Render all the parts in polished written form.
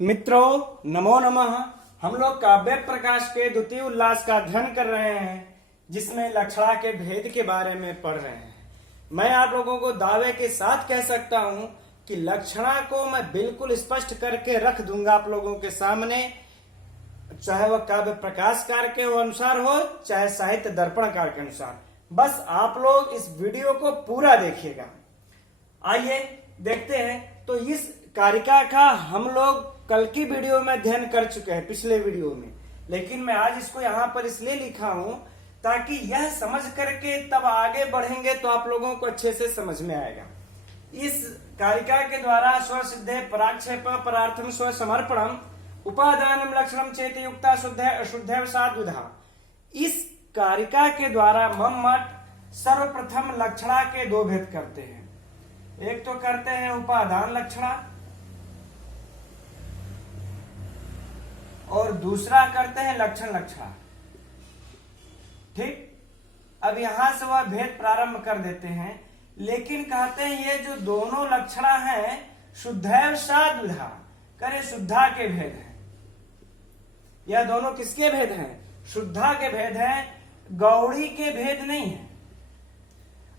मित्रों नमो नमः। हम लोग काव्य प्रकाश के द्वितीय उल्लास का अध्ययन कर रहे हैं, जिसमें लक्षणा के भेद के बारे में पढ़ रहे हैं। मैं आप लोगों को दावे के साथ कह सकता हूं कि लक्षणा को मैं बिल्कुल स्पष्ट करके रख दूंगा आप लोगों के सामने, चाहे वह काव्य प्रकाशकार के अनुसार हो, चाहे साहित्य दर्पणकार के अनुसार। बस आप लोग इस वीडियो को पूरा देखिएगा। आइए देखते हैं। तो इस कारिका का हम लोग कल की वीडियो में अध्ययन कर चुके हैं, पिछले वीडियो में, लेकिन मैं आज इसको यहाँ पर इसलिए लिखा हूं ताकि यह समझ करके तब आगे बढ़ेंगे तो आप लोगों को अच्छे से समझ में आएगा। इस कारिका के द्वारा स्वसिद्धे पराक्षेप परार्थम स्व समर्पणम उपादानम लक्षणम चेत युक्ता शुद्ध अशुद्ध साधुधा, इस कारिका के द्वारा मम मठ सर्वप्रथम लक्षणा के दो भेद करते हैं। एक तो करते हैं उपादान लक्षणा और दूसरा करते हैं लक्षण लक्षणा। ठीक, अब यहां से वह भेद प्रारंभ कर देते हैं, लेकिन कहते हैं ये जो दोनों लक्षणा हैं शुद्धैव साधुधा, करे शुद्धा के भेद हैं। यह दोनों किसके भेद हैं? शुद्धा के भेद हैं, गौड़ी के भेद नहीं है।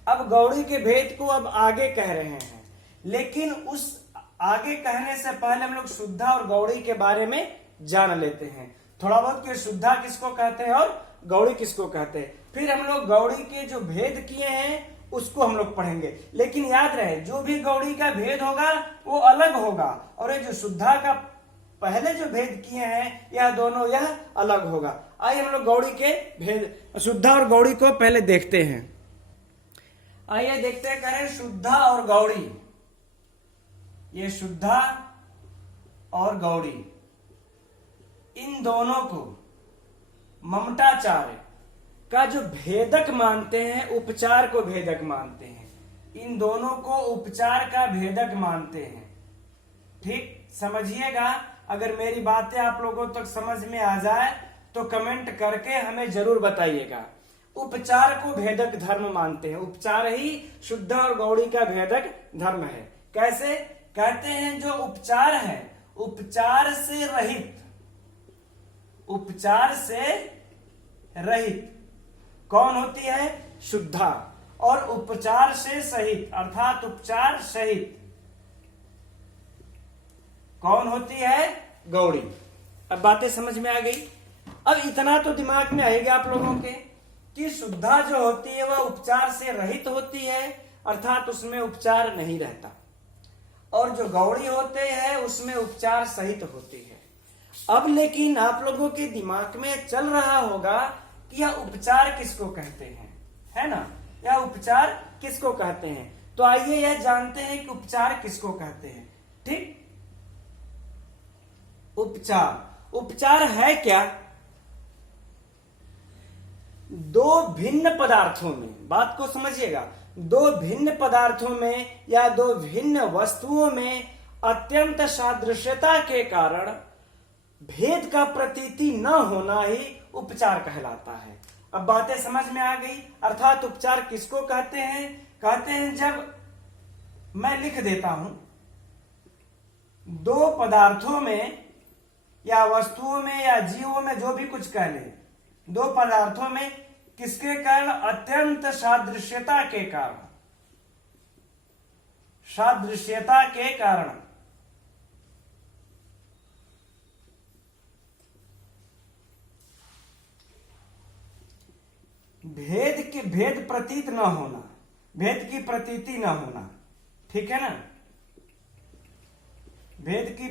अब गौड़ी के भेद को अब आगे कह रहे हैं, लेकिन उस आगे कहने से पहले हम लोग शुद्धा और गौड़ी के बारे में जान लेते हैं थोड़ा बहुत कि शुद्धा किसको कहते हैं और गौड़ी किसको कहते हैं। फिर हम लोग गौड़ी के जो भेद किए हैं उसको हम लोग पढ़ेंगे, लेकिन याद रहे जो भी गौड़ी का भेद होगा वो अलग होगा, और ये जो शुद्धा का पहले जो भेद किए हैं यह दोनों यह अलग होगा। आइए हम लोग गौड़ी के भेद, शुद्धा और गौड़ी को पहले देखते हैं। आइए देखते हैं, करें शुद्धा और गौड़ी। ये शुद्धा और गौड़ी, इन दोनों को ममताचार्य का जो भेदक मानते हैं, उपचार को भेदक मानते हैं, इन दोनों को उपचार का भेदक मानते हैं। ठीक, समझिएगा। अगर मेरी बातें आप लोगों तक समझ में आ जाए तो कमेंट करके हमें जरूर बताइएगा। उपचार को भेदक धर्म मानते हैं, उपचार ही शुद्ध और गौड़ी का भेदक धर्म है। कैसे? कहते हैं जो उपचार है, उपचार से रहित, उपचार से रहित कौन होती है? शुद्धा। और उपचार से सहित अर्थात उपचार सहित कौन होती है? गौड़ी। अब बातें समझ में आ गई। अब इतना तो दिमाग में आएगा आप लोगों के कि शुद्धा जो होती है वह उपचार से रहित होती है, अर्थात उसमें उपचार नहीं रहता, और जो गौड़ी होते हैं उसमें उपचार सहित होती है। अब लेकिन आप लोगों के दिमाग में चल रहा होगा कि यह उपचार किसको कहते हैं, है ना? यह उपचार किसको कहते हैं? तो आइए यह जानते हैं कि उपचार किसको कहते हैं। ठीक, उपचार, उपचार है क्या? दो भिन्न पदार्थों में, बात को समझिएगा, दो भिन्न पदार्थों में या दो भिन्न वस्तुओं में अत्यंत सादृश्यता के कारण भेद का प्रतीति न होना ही उपचार कहलाता है। अब बातें समझ में आ गई। अर्थात उपचार किसको कहते हैं? कहते हैं जब मैं लिख देता हूं दो पदार्थों में या वस्तुओं में या जीवों में, जो भी कुछ कह ले, दो पदार्थों में किसके कारण? अत्यंत सादृश्यता के कारण, सादृश्यता के कारण भेद प्रतीत न होना, भेद की प्रतीति न होना। ठीक है ना? भेद की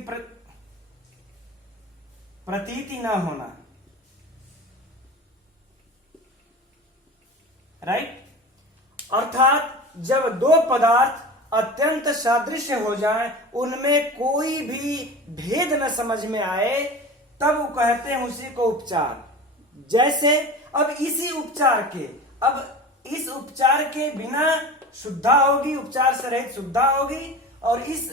प्रतीति न होना, राइट? अर्थात जब दो पदार्थ अत्यंत सादृश्य हो जाएं, उनमें कोई भी भेद न समझ में आए, तब वो कहते हैं उसी को उपचार। जैसे अब इसी उपचार के, अब इस उपचार के बिना शुद्धा होगी, उपचार से रहित शुद्धा होगी, और इस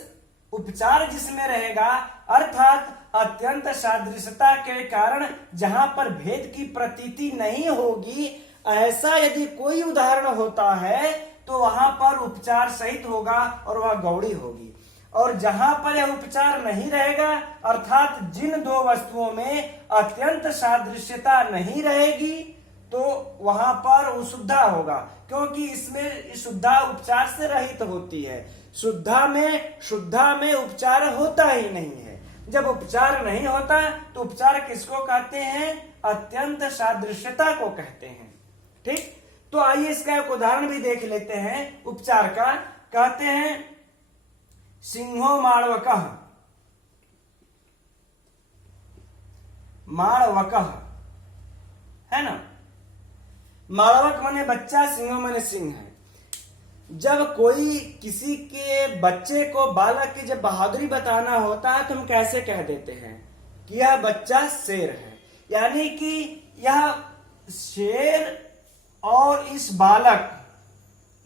उपचार जिसमें रहेगा अर्थात अत्यंत सादृश्यता के कारण जहां पर भेद की प्रतीति नहीं होगी, ऐसा यदि कोई उदाहरण होता है तो वहां पर उपचार सहित होगा और वह गौड़ी होगी। और जहां पर यह उपचार नहीं रहेगा, अर्थात जिन दो वस्तुओं में अत्यंत सादृश्यता नहीं रहेगी, तो वहां पर शुद्धा होगा, क्योंकि इसमें शुद्धा उपचार से रहित होती है। शुद्धा में उपचार होता ही नहीं है। जब उपचार नहीं होता तो उपचार किसको कहते हैं? अत्यंत सादृश्यता को कहते हैं। ठीक, तो आइए इसका एक उदाहरण भी देख लेते हैं उपचार का। कहते हैं सिंहो माळवकः, माळवकः, है ना। माळवक माने बच्चा, सिंह माने सिंह है। जब कोई किसी के बच्चे को, बालक की जब बहादुरी बताना होता है तो हम कैसे कह देते हैं कि यह बच्चा शेर है, यानी कि यह शेर और इस बालक,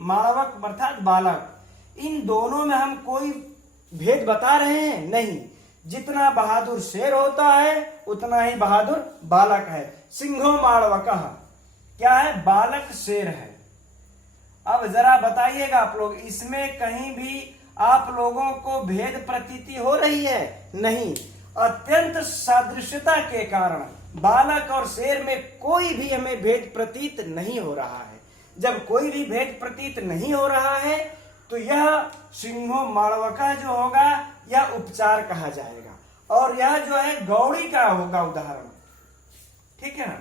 माळवक अर्थात बालक, इन दोनों में हम कोई भेद बता रहे हैं? नहीं। जितना बहादुर शेर होता है उतना ही बहादुर बालक है। सिंहो माळवकः क्या है? बालक शेर है। अब जरा बताइएगा आप लोग, इसमें कहीं भी आप लोगों को भेद प्रतीति हो रही है? नहीं। अत्यंत सादृश्यता के कारण बालक और शेर में कोई भी हमें भेद प्रतीत नहीं हो रहा है। जब कोई भी भेद प्रतीत नहीं हो रहा है तो यह सिंहो माळवकः जो होगा यह उपचार कहा जाएगा, और यह जो है गौड़ी का होगा उदाहरण। ठीक है ना,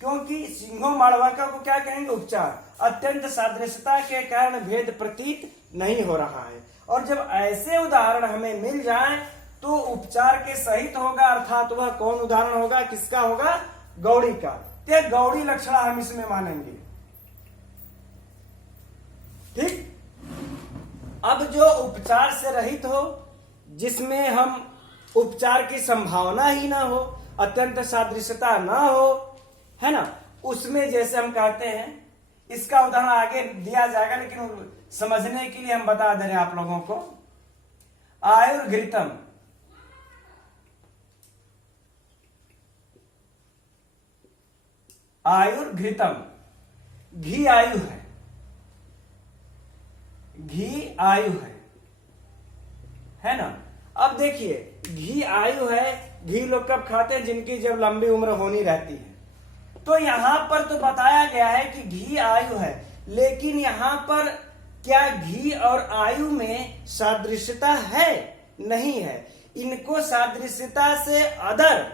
क्योंकि सिंहो माळवकः को क्या कहेंगे? उपचार। अत्यंत सादृश्यता के कारण भेद प्रतीत नहीं हो रहा है। और जब ऐसे उदाहरण हमें मिल जाए तो उपचार के सहित होगा, अर्थात वह कौन उदाहरण होगा? किसका होगा? गौड़ी का। तो गौड़ी लक्षणा हम इसमें मानेंगे। ठीक, अब जो उपचार से रहित हो, जिसमें हम उपचार की संभावना ही ना हो, अत्यंत सादृश्यता ना हो, है ना, उसमें जैसे हम कहते हैं, इसका उदाहरण आगे दिया जाएगा, लेकिन समझने के लिए हम बता दे रहे हैं आप लोगों को। आयुर्घृतम, आयुर्घृतम, घी आयु है, घी आयु है ना। अब देखिए, घी आयु है, घी लोग कब खाते हैं? जिनकी जब लंबी उम्र होनी रहती है। तो यहां पर तो बताया गया है कि घी आयु है, लेकिन यहां पर क्या घी और आयु में सादृश्यता है? नहीं है। इनको सादृश्यता से अदर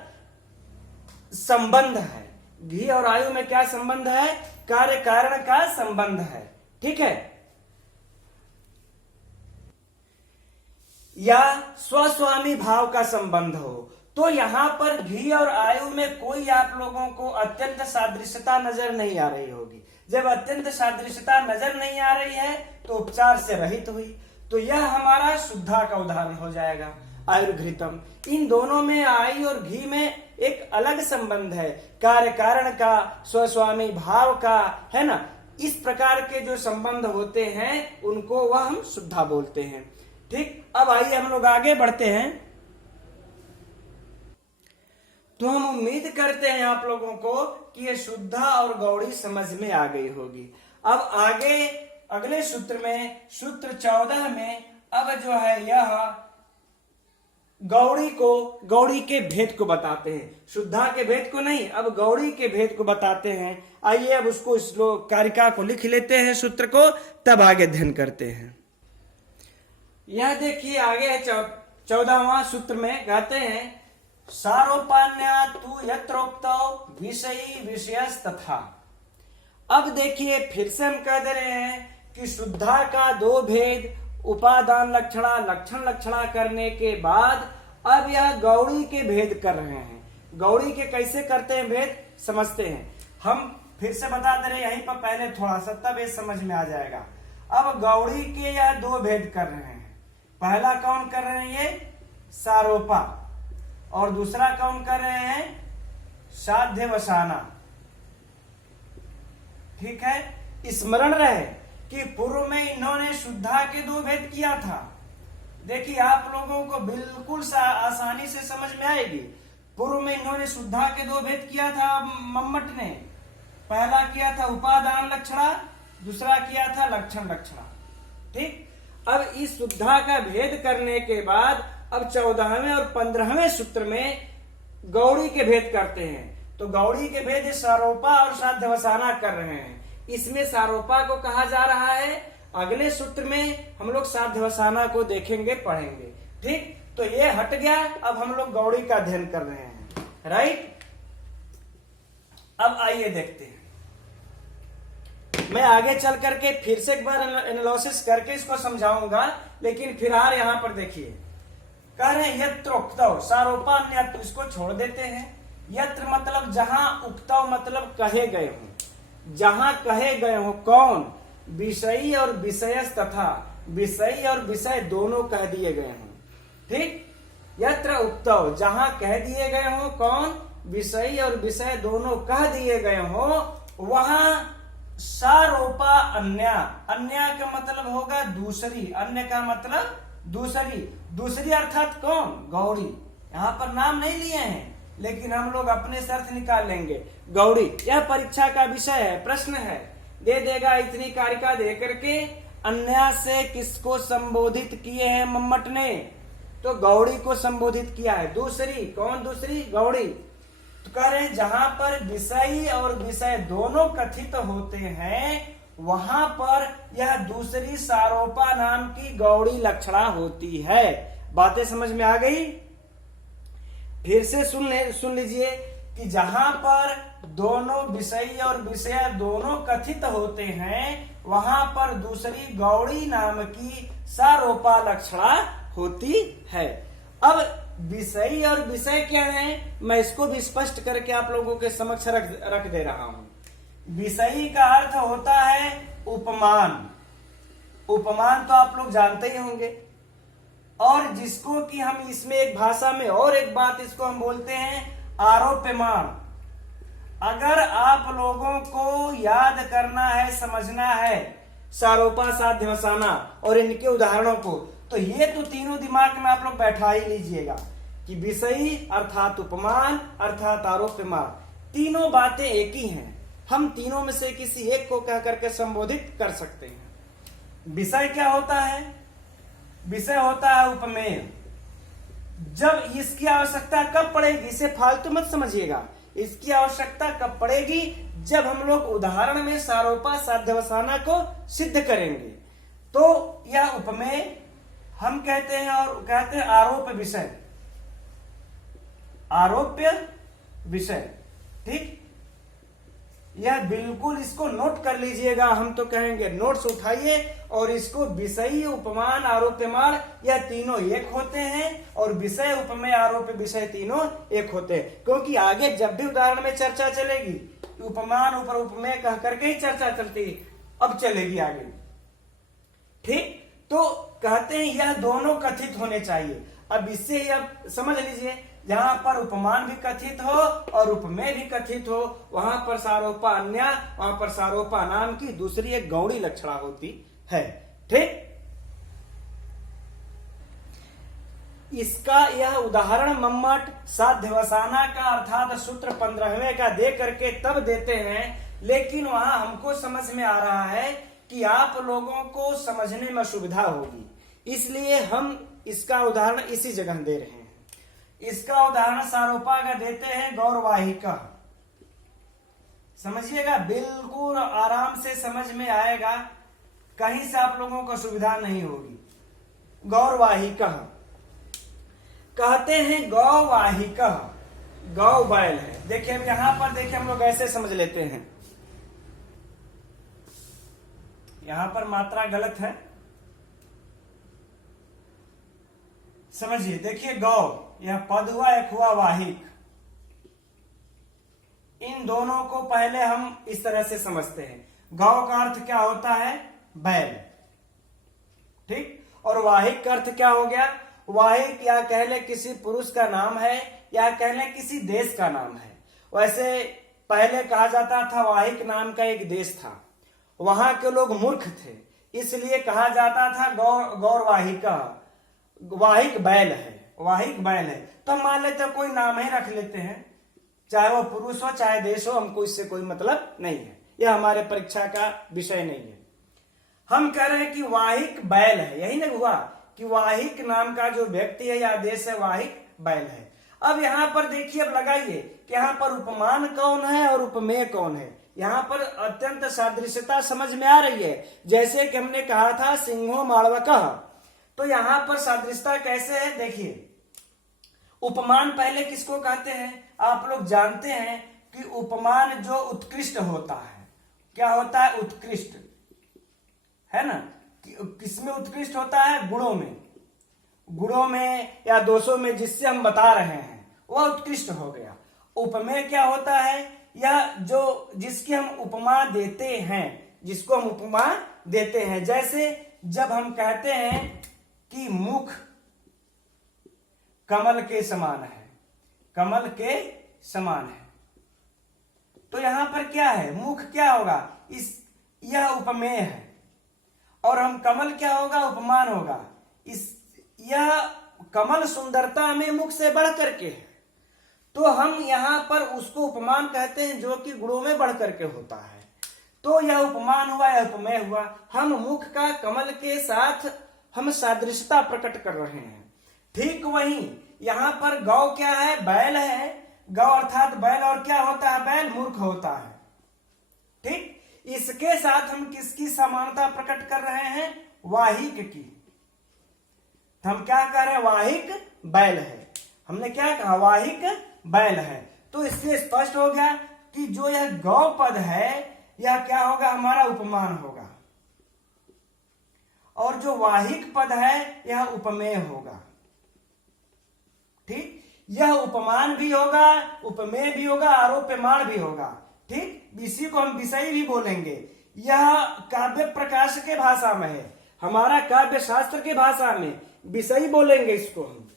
संबंध है। घी और आयु में क्या संबंध है? कार्य कारण का संबंध है। ठीक है, या स्वस्वामी भाव का संबंध हो। तो यहां पर घी और आयु में कोई आप लोगों को अत्यंत सादृश्यता नजर नहीं आ रही होगी। जब अत्यंत सादृश्यता नजर नहीं आ रही है तो उपचार से रहित हुई, तो यह हमारा शुद्धा का उदाहरण हो जाएगा। आयुर्घृतम, इन दोनों में, आयु और घी में एक अलग संबंध है, कार्य कारण का, स्वस्वामी भाव का, है ना। इस प्रकार के जो संबंध होते हैं उनको वह हम शुद्धा बोलते हैं। ठीक, अब आइए हम लोग आगे बढ़ते हैं। तो हम उम्मीद करते हैं आप लोगों को कि ये शुद्धा और गौड़ी समझ में आ गई होगी। अब आगे अगले सूत्र में, सूत्र 14 में, अब जो है यह गौड़ी के भेद को बताते हैं। शुद्धा के भेद को नहीं, अब गौड़ी के भेद को बताते हैं। आइए अब उसको श्लोक कारिका को लिख लेते हैं, सूत्र को, तब आगे अध्ययन करते हैं। यह देखिए आगे है 14वां सूत्र में, कहते हैं सारोपान्या तु यत्रोक्तो विषयी विषयस् तथा। अब देखिए फिर से हम कह दे रहे हैं कि शुद्धा का दो भेद, उपादान लक्षणा, लक्षण लक्षणा करने के बाद अब यह गौड़ी के भेद कर रहे हैं। गौड़ी के कैसे करते हैं भेद, समझते हैं। हम फिर से बता दे रहे हैं यहीं पर पहले थोड़ा सा, तब ये समझ में आ जाएगा। अब गौड़ी के यह दो भेद कर रहे हैं। पहला कौन कर रहे हैं? ये सारोपा, और दूसरा कौन कर रहे हैं? साध्य वसाना। ठीक है, स्मरण रहे कि पूर्व में इन्होंने शुद्धा के दो भेद किया था। देखिए आप लोगों को बिल्कुल आसानी से समझ में आएगी। पूर्व में इन्होंने शुद्धा के दो भेद किया था मम्मट ने। पहला किया था उपादान लक्षणा, दूसरा किया था लक्षण लक्षणा। ठीक, अब इस सुविधा का भेद करने के बाद अब 14वें और 15वें सूत्र में गौड़ी के भेद करते हैं। तो गौड़ी के भेद सारोपा और साध्यवसाना कर रहे हैं। इसमें सारोपा को कहा जा रहा है, अगले सूत्र में हम लोग साध्यवसाना को देखेंगे, पढ़ेंगे। ठीक, तो ये हट गया। अब हम लोग गौड़ी का अध्ययन कर रहे हैं, राइट। अब आइए देखते हैं, मैं आगे चल करके फिर से एक बार एनालिसिस करके इसको समझाऊंगा, लेकिन फिलहाल यहां पर देखिए, कह रहे हैं यत्र उक्तव सारोपा अन्यत्र, इसको छोड़ देते हैं। यत्र मतलब जहां, उक्तव मतलब कहे गए हो, जहां कहे गए हो। कौन? विषयी और विषयस तथा, विषयी और विषय दोनों कह दिए गए हों। ठीक, यत्र उक्तव जहां कह दिए गए हो, कौन? विषयी और विषय दोनों कह दिए गए हो, वहां सारोपा अन्य, अन्य का मतलब होगा दूसरी, अन्य का मतलब दूसरी, दूसरी अर्थात कौन? गौड़ी। यहाँ पर नाम नहीं लिए हैं, लेकिन हम लोग अपने से अर्थ निकाल लेंगे। गौड़ी यह परीक्षा का विषय है, प्रश्न है, दे देगा इतनी कारिका दे करके। अन्य से किसको संबोधित किए हैं मम्मट ने? तो गौड़ी को संबोधित किया है। दूसरी, कौन दूसरी? गौड़ी। तो कह रहे हैं जहां पर विषय और विषय दोनों कथित होते हैं, वहां पर यह दूसरी सारोपा नाम की गौड़ी लक्षणा होती है। बातें समझ में आ गई? फिर से सुन लीजिए कि जहां पर दोनों विषय और विषय दोनों कथित होते हैं, वहां पर दूसरी गौड़ी नाम की सारोपा लक्षणा होती है। अब विषय और विषय क्या है, मैं इसको भी स्पष्ट करके आप लोगों के समक्ष रख दे रहा हूं। विषयी का अर्थ होता है उपमान। उपमान तो आप लोग जानते ही होंगे, और जिसको कि हम इसमें एक भाषा में और एक बात इसको हम बोलते हैं आरोप्यमान। अगर आप लोगों को याद करना है, समझना है सारोपा, साध्यवसाना और इनके उदाहरणों को, तो ये तो तीनों दिमाग में आप लोग बैठा ही लीजिएगा कि विषयी अर्थात उपमान अर्थात आरोप्यमान, तीनों बातें एक ही हैं। हम तीनों में से किसी एक को कह करके संबोधित कर सकते हैं। विषय क्या होता है? विषय होता है उपमेय। जब इसकी आवश्यकता कब पड़ेगी, इसे फालतू मत समझिएगा, इसकी आवश्यकता कब पड़ेगी? जब हम लोग उदाहरण में सारोपा साध्यवसाना को सिद्ध करेंगे, तो यह उपमेय हम कहते हैं, और कहते हैं आरोप्य विषय, आरोप्य विषय। ठीक, यह बिल्कुल इसको नोट कर लीजिएगा। हम तो कहेंगे नोट्स उठाइए और इसको विषयी, उपमान, आरोप्यमान यह तीनों एक होते हैं, और विषय, उपमेय, आरोप्य विषय तीनों एक होते हैं। क्योंकि आगे जब भी उदाहरण में चर्चा चलेगी, उपमान ऊपर उपमेय कह करके ही चर्चा चलती, अब चलेगी आगे। ठीक, तो कहते हैं यह दोनों कथित होने चाहिए। अब इससे ही अब समझ लीजिए, जहां पर उपमान भी कथित हो और उपमेय भी कथित हो, वहां पर सारोपा अन्य, वहां पर सारोपा नाम की दूसरी एक गौड़ी लक्षणा होती है। ठीक, इसका यह उदाहरण मम्मट साध्यवसाना का अर्थात सूत्र 15वें का दे करके तब देते हैं, लेकिन वहां हमको समझ में आ रहा है कि आप लोगों को समझने में सुविधा होगी, इसलिए हम इसका उदाहरण इसी जगह दे रहे हैं। इसका उदाहरण सारोपा का देते हैं गौरवाहिका। समझिएगा, बिल्कुल आराम से समझ में आएगा, कहीं से आप लोगों को सुविधा नहीं होगी। गौरवाहिका कहते हैं, गौवाहिका, गौ बैल है। देखिए अब यहां पर देखिए, हम लोग ऐसे समझ लेते हैं, यहां पर मात्रा गलत है, समझिए। देखिए गौ, यह पद हुआ, एक हुआ वाहिक। इन दोनों को पहले हम इस तरह से समझते हैं। गौ का अर्थ क्या होता है? बैल। ठीक, और वाहिक का अर्थ क्या हो गया? वाहिक या कह ले किसी पुरुष का नाम है, या कह ले किसी देश का नाम है। वैसे पहले कहा जाता था वाहिक नाम का एक देश था, वहां के लोग मूर्ख थे, इसलिए कहा जाता था गौरवाहिका, वाहिक बैल है, वाहिक बैल है। तो हम मान लेते हैं कोई नाम ही रख लेते हैं, चाहे वो पुरुष हो चाहे देश हो, हमको इससे कोई मतलब नहीं है, यह हमारे परीक्षा का विषय नहीं है। हम कह रहे हैं कि वाहिक बैल है, यही ना हुआ कि वाहिक नाम का जो व्यक्ति है या आदेश है वाहिक बैल है। अब यहाँ पर देखिए, अब लगाइए कि यहाँ पर उपमान कौन है और उपमेय कौन है। यहाँ पर अत्यंत सादृश्यता समझ में आ रही है, जैसे कि हमने कहा था सिंहो मालवकः, तो यहाँ पर सादृश्यता कैसे है देखिए। उपमान पहले किसको कहते हैं, आप लोग जानते हैं कि उपमान जो उत्कृष्ट होता है, क्या होता है, उत्कृष्ट, है ना। किसमें उत्कृष्ट होता है, गुणों में, गुणों में या दोषों में, जिससे हम बता रहे हैं वह उत्कृष्ट हो गया। उपमेय क्या होता है, या जो जिसकी हम उपमा देते हैं, जिसको हम उपमा देते हैं। जैसे जब हम कहते हैं कि मुख कमल के समान है, कमल के समान है, तो यहां पर क्या है, मुख क्या होगा, यह उपमेय है, और हम कमल क्या होगा, उपमान होगा। यह कमल सुंदरता में मुख से बढ़ करके है, तो हम यहां पर उसको उपमान कहते हैं जो कि गुणों में बढ़ करके होता है। तो यह उपमान हुआ, यह उपमेय हुआ। हम मुख का कमल के साथ हम सादृश्यता प्रकट कर रहे हैं। ठीक वही यहां पर गौ क्या है, बैल है। गौ अर्थात बैल, और क्या होता है, बैल मूर्ख होता है। ठीक, इसके साथ हम किसकी समानता प्रकट कर रहे हैं, वाहिक की। हम क्या कह रहे हैं, वाहिक बैल है। हमने क्या कहा, वाहिक बैल है। तो इससे स्पष्ट हो गया कि जो यह गौ पद है यह क्या होगा, हमारा उपमान होगा, और जो वाहिक पद है यह उपमेय होगा। ठीक, यह उपमान भी होगा, उपमेय भी होगा, आरोप्यमान भी होगा। ठीक, इसी को हम विषय भी बोलेंगे। यह काव्य प्रकाश के भाषा में है, हमारा काव्य शास्त्र के भाषा में विषय बोलेंगे इसको हम,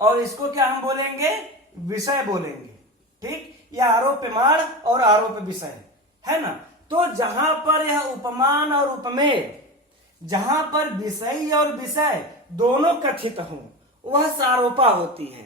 और इसको क्या हम बोलेंगे, विषय बोलेंगे। ठीक, यह आरोप्यमान और आरोप विषय है ना। तो जहां पर यह उपमान और उपमेय, जहां पर विषय और विषय दोनों कथित हों, वह सारोपा होती है।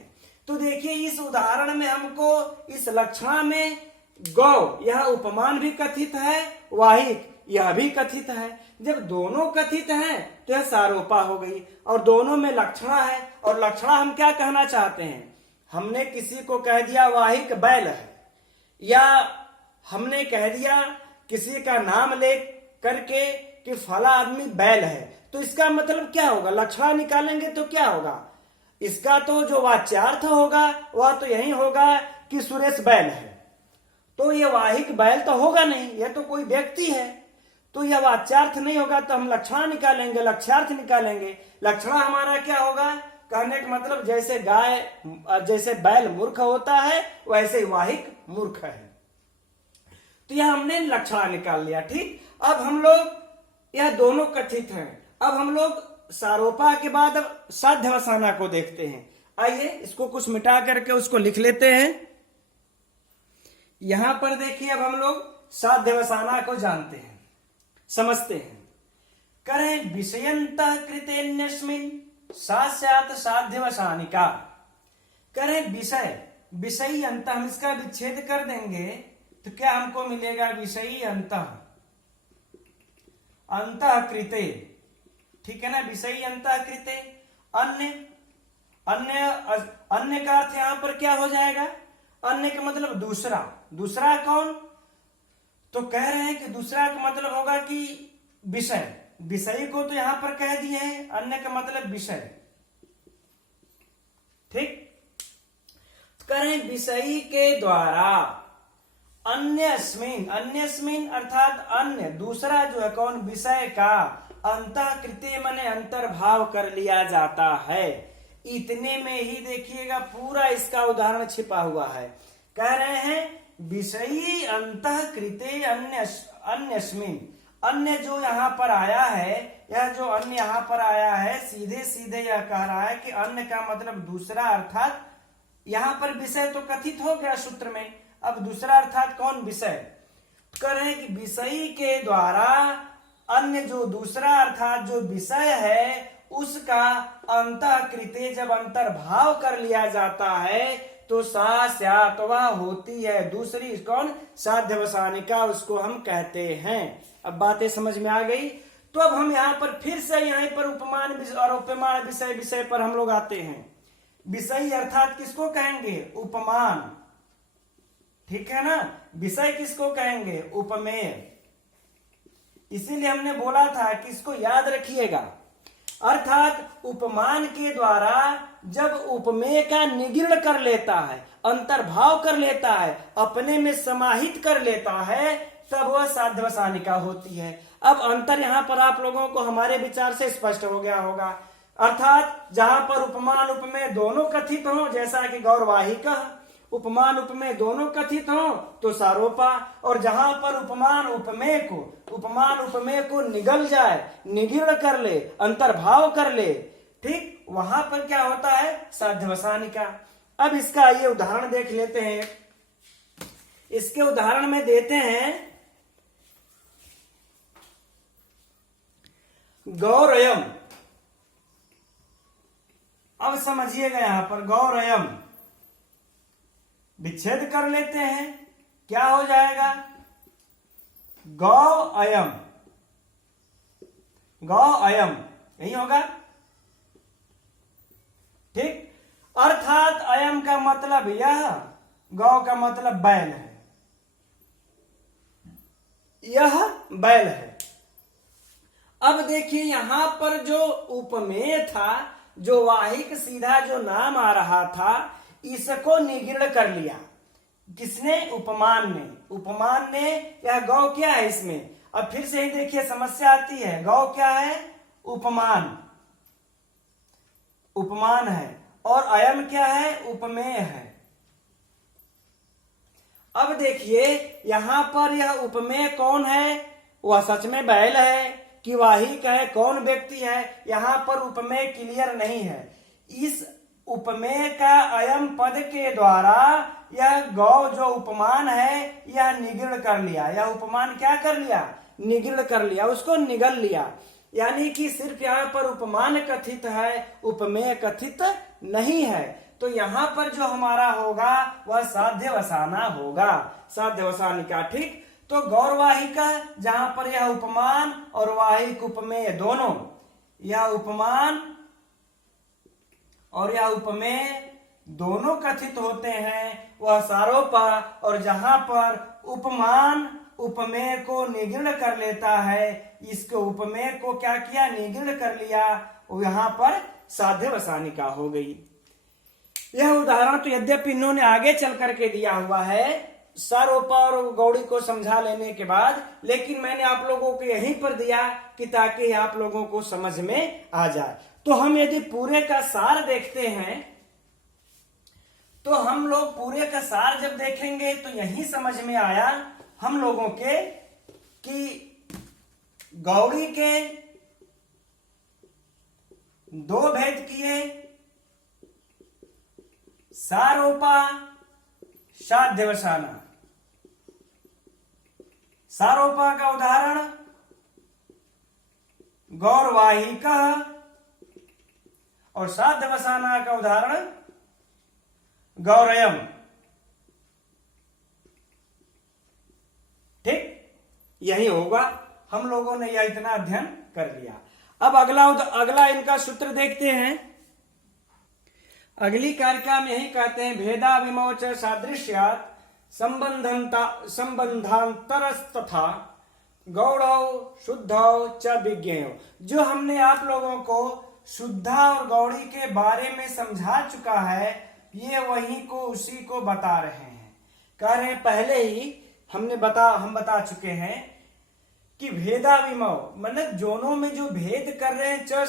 तो देखिए इस उदाहरण में हमको इस लक्षणा में गौ, यह उपमान भी कथित है, वाहिक यह भी कथित है। जब दोनों कथित हैं तो यह सारोपा हो गई, और दोनों में लक्षणा है। और लक्षणा हम क्या कहना चाहते हैं, हमने किसी को कह दिया वाहिक बैल है, या हमने कह दिया किसी का नाम ले करके कि फला आदमी बैल है, तो इसका मतलब क्या होगा, लक्षणा निकालेंगे तो क्या होगा, इसका तो जो वाच्यार्थ होगा वह तो यही होगा कि सुरेश बैल है। तो ये वाहिक बैल तो होगा नहीं, यह तो कोई व्यक्ति है, तो यह वाच्यार्थ नहीं होगा। तो हम लक्षणा निकालेंगे, लक्ष्यार्थ निकालेंगे। लक्षणा हमारा क्या होगा, कहने का मतलब जैसे गाय, जैसे बैल मूर्ख होता है वैसे वाहिक मूर्ख है। तो यह हमने लक्षणा निकाल लिया। ठीक, अब हम लोग, यह दोनों कथित हैं। अब हम लोग सारोपा के बाद अब साध्यवसाना को देखते हैं। आइए इसको कुछ मिटा करके उसको लिख लेते हैं। यहां पर देखिए, अब हम लोग साध्यवसाना को जानते हैं, समझते हैं। करें विषयंतः कृतेन्यस्मिन् सा स्यात् साध्यवसानिका। करें विषय, विषयी अंत, हम इसका विच्छेद कर देंगे तो क्या हमको मिलेगा, विषयी अंतः, अंतः कृते। ठीक है ना, विषयी अंतः कृते। अन्य, अन्य, अन्य का अर्थ यहां पर क्या हो जाएगा, अन्य का मतलब दूसरा। दूसरा कौन, तो कह रहे हैं कि दूसरा का मतलब होगा कि विषय। विषय को तो यहां पर कह दिए हैं, अन्य का मतलब विषय। ठीक, करें विषयी के द्वारा अन्यस्मिन्, अन्यस्मिन् अर्थात अन्य, दूसरा जो है कौन, विषय का अंतःकृते मने अंतर्भाव कर लिया जाता है। इतने में ही देखिएगा पूरा इसका उदाहरण छिपा हुआ है। कह रहे हैं विषयी अंतःकृते अन्यस्मिन्, अन्य जो यहाँ पर आया है, यह जो अन्य यहाँ पर आया है सीधे सीधे यह कह रहा है कि अन्य का मतलब दूसरा, अर्थात यहाँ पर विषय तो कथित हो गया सूत्र में, अब दूसरा अर्थात कौन, विषय। कह रहे हैं कि विषयी के द्वारा अन्य जो दूसरा अर्थात जो विषय है उसका अंतःकृते जब अंतर्भाव कर लिया जाता है तो सा स्यात्, वह होती है दूसरी, कौन, साध्यवसानिका, उसको हम कहते हैं। अब बातें समझ में आ गई। तो अब हम यहाँ पर फिर से यहाँ पर उपमान और उपमान विषय पर हम लोग आते हैं। विषय अर्थात किसको कहेंगे? उपमान, ठीक है ना। विषय किसको कहेंगे? उपमेय। इसीलिए हमने बोला था कि इसको याद रखिएगा। अर्थात उपमान के द्वारा जब उपमेय का निगीर्ण कर लेता है, अंतर्भाव कर लेता है, अपने में समाहित कर लेता है, तब वह साध्यवसानिका होती है। अब अंतर यहाँ पर आप लोगों को हमारे विचार से स्पष्ट हो गया होगा। अर्थात जहां पर उपमान उपमेय दोनों कथित हो, जैसा कि गौरवाहिका, उपमान उपमेय दोनों कथित हो तो सारोपा, और जहां पर उपमान उपमेय को निगल जाए, निगीर्ण कर ले, अंतर्भाव कर ले, ठीक, वहां पर क्या होता है? साध्यवसानिका। अब इसका ये उदाहरण देख लेते हैं। इसके उदाहरण में देते हैं गौरयम। अब समझिएगा, यहां पर गौरयम विच्छेद कर लेते हैं, क्या हो जाएगा? गौ अयम, गौ अयम, यही होगा, ठीक। अर्थात अयम का मतलब यह, गौ का मतलब बैल है, यह बैल है। अब देखिए यहां पर जो उपमेय था, जो वाहिक सीधा जो नाम आ रहा था, इसको निगीर्ण कर लिया। किसने? उपमान ने। उपमान ने, यह गौ क्या है इसमें? अब फिर से ही देखिए समस्या आती है। गौ क्या है? उपमान, उपमान है, और अयम क्या है? उपमेय है। अब देखिए यहां पर यह उपमेय कौन है? वह सच में बैल है कि वाहिक है, कौन व्यक्ति है? यहां पर उपमेय क्लियर नहीं है। इस उपमेय का अयम पद के द्वारा यह गौ जो उपमान है, यह निगीर्ण कर लिया। यह उपमान क्या कर लिया? निगीर्ण कर लिया, उसको निगल लिया। यानी कि सिर्फ यहाँ पर उपमान कथित है, उपमेय कथित नहीं है। तो यहाँ पर जो हमारा होगा वह साध्यवसाना होगा, साध्यवसानिका, ठीक। तो गौरवाहिका, जहां पर यह उपमान और वाहिक उपमेय दोनों, यह उपमान और यह उपमेय दोनों कथित होते हैं, वह सारोपा। और जहां पर उपमान उपमेय को निगीर्ण कर लेता है, इसको उपमेय को क्या किया? निगीर्ण कर लिया, यहां पर साध्यवसानिका हो गई। यह उदाहरण तो यद्यपि इन्होंने आगे चल करके दिया हुआ है सारोपा और गौड़ी को समझा लेने के बाद, लेकिन मैंने आप लोगों को यहीं पर दिया कि ताकि आप लोगों को समझ में आ जाए। तो हम यदि पूरे का सार देखते हैं, तो हम लोग पूरे का सार जब देखेंगे तो यही समझ में आया हम लोगों के कि गौड़ी के दो भेद किए, सारोपा, साध्यवसाना। सारोपा का उदाहरण गौरवाहिका और साध्यवसाना का उदाहरण गौरयम, ठीक। यही होगा, हम लोगों ने यह इतना अध्ययन कर लिया। अब अगला इनका सूत्र देखते हैं। अगली कारिका में यही कहते हैं, भेदा विमोच सादृश्यात् संबंधांतरस्तथा गौड़ौ शुद्धौ च विज्ञेयो। जो हमने आप लोगों को शुद्धा और गौड़ी के बारे में समझा चुका है, ये वही को उसी को बता रहे हैं। कह रहे हैं पहले ही हम बता चुके हैं कि भेदा विमो मतलब दोनों में जो भेद कर रहे हैं, च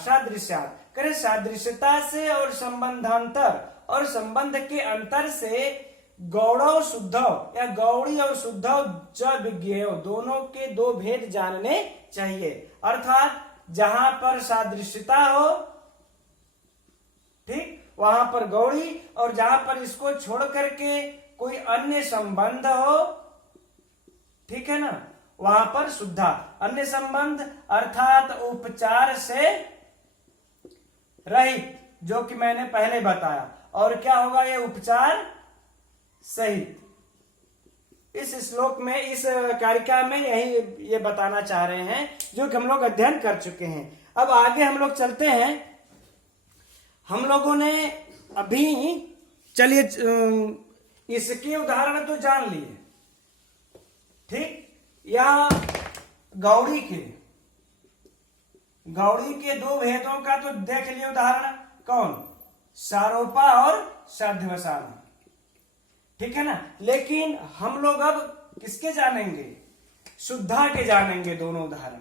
सादृश्यात् करे सादृश्यता से और संबंधांतर और संबंध के अंतर से गौड़व शुद्धव या गौड़ी और शुद्धव च विज्ञेय, दोनों के दो भेद जानने चाहिए। अर्थात जहां पर सादृश्यता हो, ठीक, वहां पर गौड़ी, और जहां पर इसको छोड़ करके कोई अन्य संबंध हो, ठीक है ना, वहां पर शुद्धा। अन्य संबंध अर्थात उपचार से रहित, जो कि मैंने पहले बताया। और क्या होगा? ये उपचार सहित, इस श्लोक में, इस कारिका में यही ये बताना चाह रहे हैं, जो कि हम लोग अध्ययन कर चुके हैं। अब आगे हम लोग चलते हैं। हम लोगों ने अभी, चलिए इसके उदाहरण तो जान लिए, ठीक। या गौड़ी के दो भेदों का तो देख लिए उदाहरण, कौन, सारोपा और साध्यवसाना, ठीक है ना। लेकिन हम लोग अब किसके जानेंगे, शुद्धा के जानेंगे दोनों उदाहरण।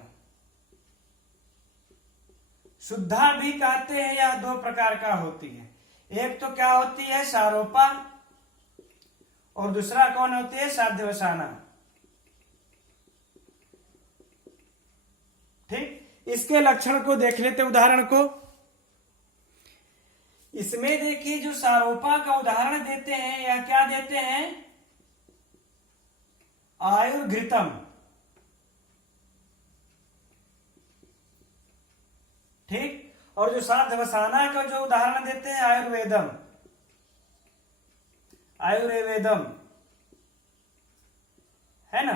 शुद्धा भी कहते हैं, यह दो प्रकार का होती है। एक तो क्या होती है, सारोपा, और दूसरा कौन होती है, साध्यवसाना, ठीक। इसके लक्षण को देख लेते उदाहरण को। इसमें देखिए जो सारोपा का उदाहरण देते हैं, या क्या देते हैं, आयुर्घृतम, ठीक। और जो साध्यवसाना का जो उदाहरण देते हैं, आयुर्वेदम, है ना।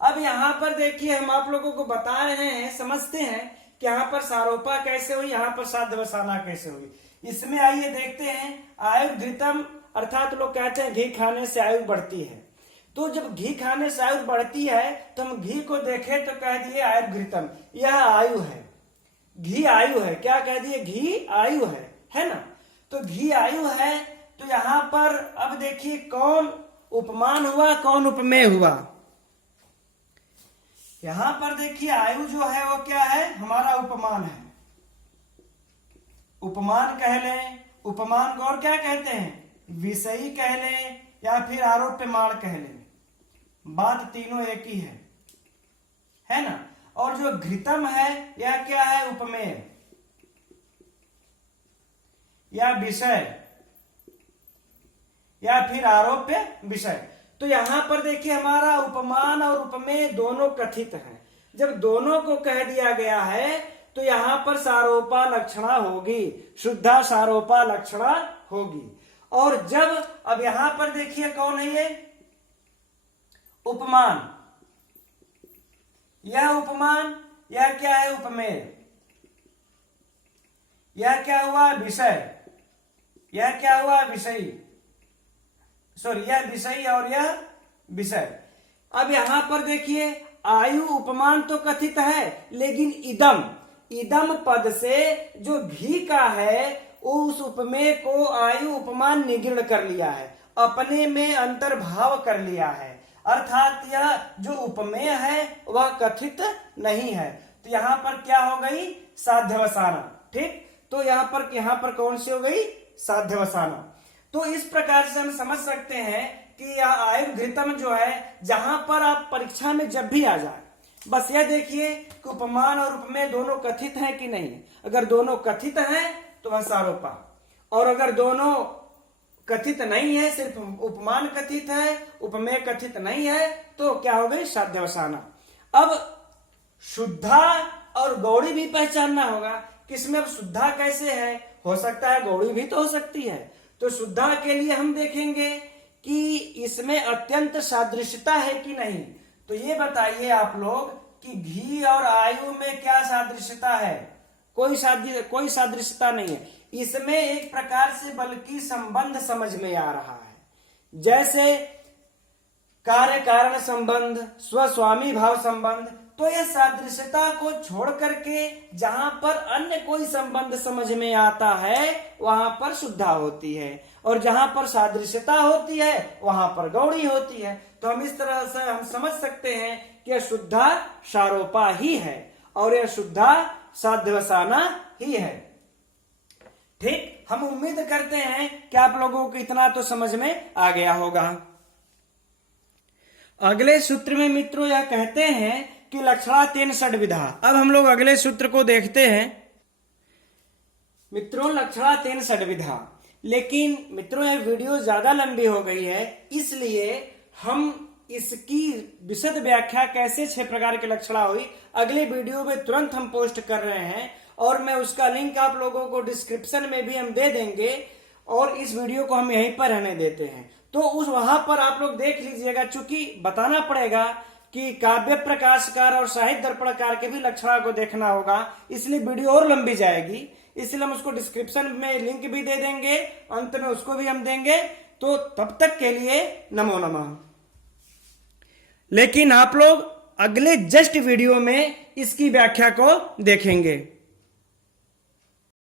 अब यहां पर देखिए हम आप लोगों को बता रहे हैं, समझते हैं कि यहां पर सारोपा कैसे हुई, यहां पर साध्यवसाना कैसे हुई। इसमें आइए देखते हैं। आयुर्घृतम अर्थात लोग कहते हैं घी खाने से आयु बढ़ती है। तो जब घी खाने से आयु बढ़ती है तो हम घी को देखें तो कह दिए आयुर्घृतम, यह आयु है, घी आयु है। क्या कह दिए, घी आयु है ना। तो घी आयु है। तो यहां पर अब देखिए कौन उपमान हुआ, कौन उपमेय हुआ। यहां पर देखिए आयु जो है वो क्या है, हमारा उपमान है, उपमान कह लें। उपमान को और क्या कहते हैं, विषयी कह लें, या फिर आरोप्यमान कह लें, बात तीनों एक ही है ना। और जो घृतम है यह क्या है, उपमेय या विषय, या फिर आरोप्य विषय। तो यहां पर देखिए हमारा उपमान और उपमेय दोनों कथित हैं। जब दोनों को कह दिया गया है तो यहां पर सारोपा लक्षणा होगी, शुद्धा सारोपा लक्षणा होगी। और जब अब यहां पर देखिए कौन है ये, उपमान, यह उपमान, यह क्या है, उपमेय, यह क्या हुआ, विषय, यह क्या हुआ, विषयी, सॉरी यह विषयी और यह विषय। अब यहां पर देखिए आयु उपमान तो कथित है, लेकिन इदम पद से जो घी का है उस उपमेय को आयु उपमान निगृण कर लिया है, अपने में अंतर्भाव कर लिया है। अर्थात यह जो उपमेय है वह कथित नहीं है। तो यहां पर क्या हो गई, साध्यवसाना, ठीक। तो यहां पर कौन सी हो गई, साध्यवसाना। तो इस प्रकार से हम समझ सकते हैं कि यह आयुर्घृतम जो है, जहां पर आप परीक्षा में जब भी आ जाए, बस यह देखिए कि उपमान और उपमेय दोनों कथित हैं कि नहीं। अगर दोनों कथित हैं तो वह सारोपा, और अगर दोनों कथित नहीं है, सिर्फ उपमान कथित है, उपमेय कथित नहीं है, तो क्या हो गई, साध्यवसाना। अब शुद्धा और गौड़ी भी पहचानना होगा, किसमें अब शुद्धा कैसे है, हो सकता है गौड़ी भी तो हो सकती है। तो शुद्धा के लिए हम देखेंगे कि इसमें अत्यंत सादृश्यता है कि नहीं। तो ये बताइए आप लोग कि घी और आयु में क्या सादृश्यता है, कोई सादृश्यता नहीं है। इसमें एक प्रकार से बल्कि संबंध समझ में आ रहा है, जैसे कार्य कारण संबंध, स्वस्वामी भाव संबंध। तो यह सादृश्यता को छोड़ करके जहां पर अन्य कोई संबंध समझ में आता है वहां पर शुद्धा होती है, और जहां पर सादृश्यता होती है वहां पर गौड़ी होती है। तो हम इस तरह से हम समझ सकते हैं कि यह शुद्धा सारोपा ही है और यह शुद्धा साध्यवसाना ही है। ठीक, हम उम्मीद करते हैं कि आप लोगों को इतना तो समझ में आ गया होगा। अगले सूत्र में मित्रों यह कहते हैं कि लक्षणा तेन षड्विधा। अब हम लोग अगले सूत्र को देखते हैं मित्रों, लक्षणा तेन षड्विधा। लेकिन मित्रों यह वीडियो ज्यादा लंबी हो गई है, इसलिए हम इसकी विशद व्याख्या कैसे 6 प्रकार की लक्षणा हुई अगले वीडियो में तुरंत हम पोस्ट कर रहे हैं, और मैं उसका लिंक आप लोगों को डिस्क्रिप्शन में भी हम दे देंगे, और इस वीडियो को हम यहीं पर रहने देते हैं। तो तो उस वहां पर आप लोग देख लीजिएगा, चूंकि बताना पड़ेगा कि काव्य प्रकाशकार और साहित्य दर्पणकार के भी लक्षणा को देखना होगा, इसलिए वीडियो और लंबी जाएगी। इसलिए हम उसको डिस्क्रिप्शन में लिंक भी दे देंगे, अंत में उसको भी हम देंगे। तो तब तक के लिए नमो नमः। लेकिन आप लोग अगले जस्ट वीडियो में इसकी व्याख्या को देखेंगे।